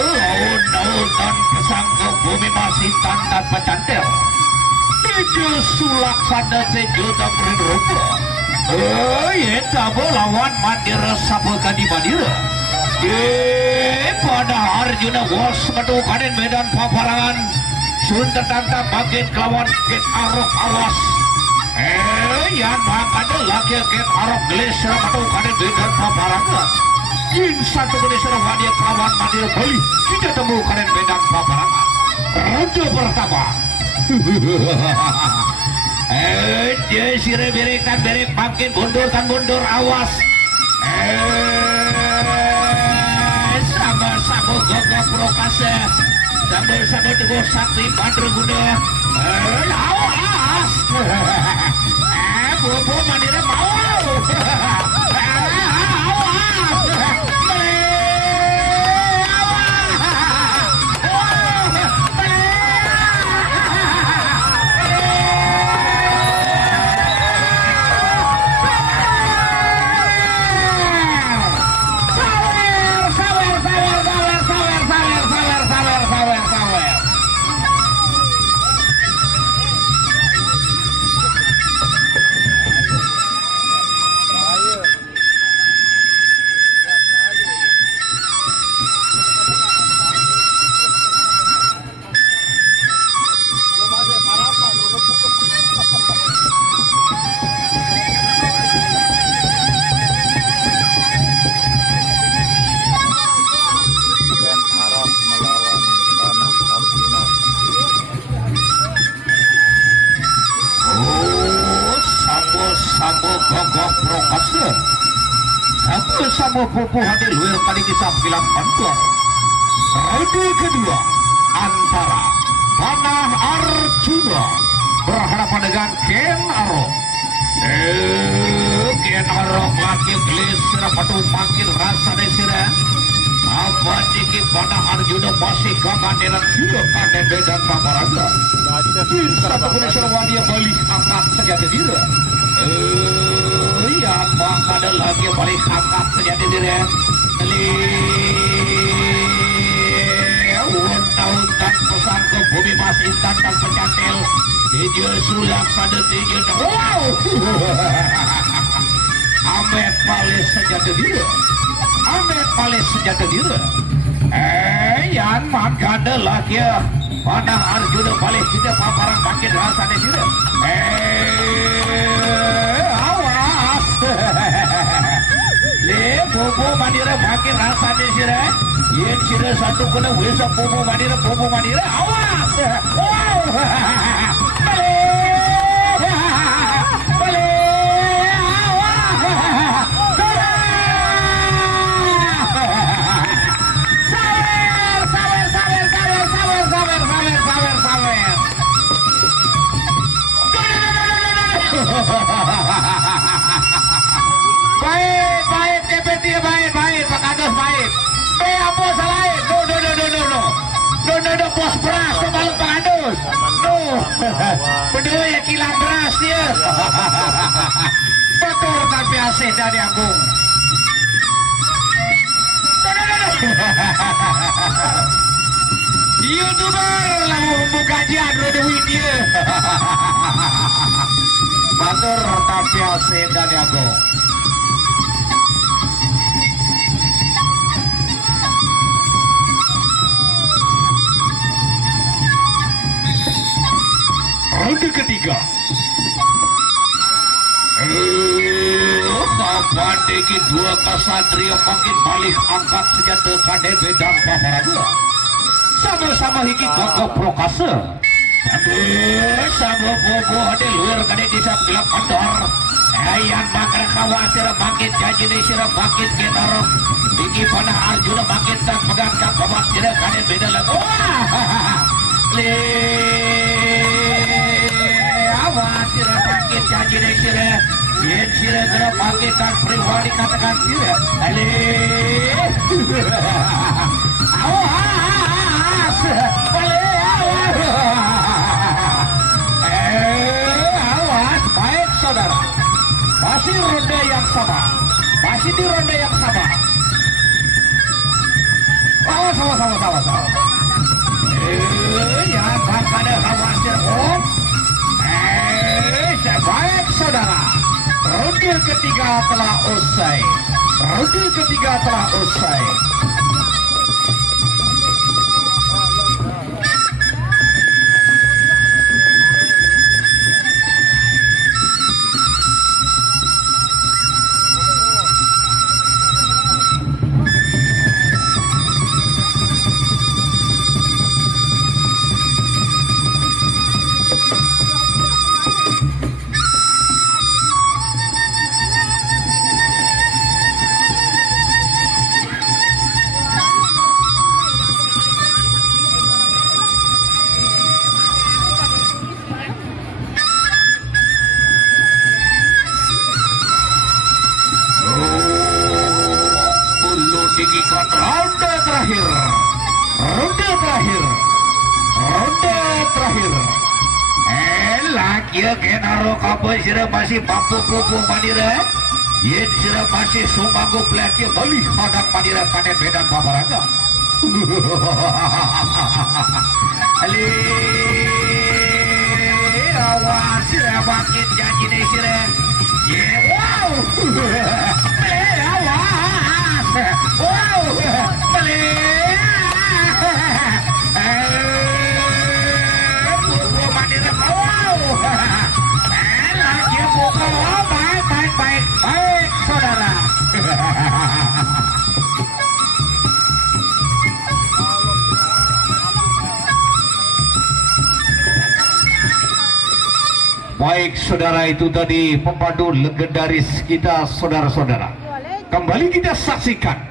Laun-launan kesangka bumi masih tandan pecantel. Tejo sulaksana tejo tamrin rupa. Eta lawan Mandira Sabeka di Mandira. Pada Arjuna bos menemukan medan paparangan. Sunter tantang bagian kelawan Ket Arok awas. Yang makanya lagi Ket Arok gelis menemukan medan paparangan. Satu Indonesia wadia kelawan Mandira Bali kita temukan medan paparangan. Raja pertama. Dia sire berekan berek makin mundur awas. Sama-sama gagah prokase. Sama-sama teguh sakti Pandreguna. Awas. Bobo Mandira mau. Sama pupu hadir luar kali kisah bilang antar. Ronde kedua antara Panah Arjuna berhadapan dengan Ken Arok. Ken Arok laki gelis rapatu makin rasa desira. Apa dikit Panah Arjuna masih gaganderan juga kaden bedan paparaga. Satu Indonesia wadia balik angkat senjata dira. Ya maka ada lagi balik angkat senjata diri. Unta-untan pesan ke bumi mas intan dan pencantil. Tiga sulak pada tiga. Wow. Amet balik senjata diri. Amet balik senjata diri. Yan maka ada lagi Panah Arjuna balik kita paparan makin rasa diri. Bobo Mandira makin rasa di sini. Yang sini satu kena bisa Bobo Mandira awas. Wow. Baik, DPT baik, Pak Agus baik. Apa salahin? No, bos beras ke balok Pak Agus. No, berdua ya kilang beras dia. Betul tapi asih dari Agung. YouTuber lah mau gajian udah duit dia. Betul tapi asih dari Agung. Ronde ketiga. Kapan deki dua kasatria makin balik angkat senjata kade bedang paparaga. Sama-sama hiki gagah prokase. Sama bobo ada luar kade desa gelap andor. Ayam makra khawatir makin janji desira makin ketarok. Hiki Panah Arjuna makin tak pegang tak babat sira kade beda lagu. Awas sira makin janji desira. Yen sira kena makin tak pribadi katakan sira. Awas. Awas baik saudara. Masih ronde yang sama. masih di ronde yang sama. Oh, sama. Ya, pada khawatir om. Sebaik saudara, ronde ketiga telah usai. Ronde terakhir. Laki kenaro kaboy sira masih papu-papu manira. Yen sira masih sumago pelaki balik hadap manira panen bedan babaraga. Ali awas sira makin janji nih sira. Wow. Awas. Wow. Baik, saudara. Baik, saudara, itu tadi pemandu legendaris kita, saudara-saudara. Kembali kita saksikan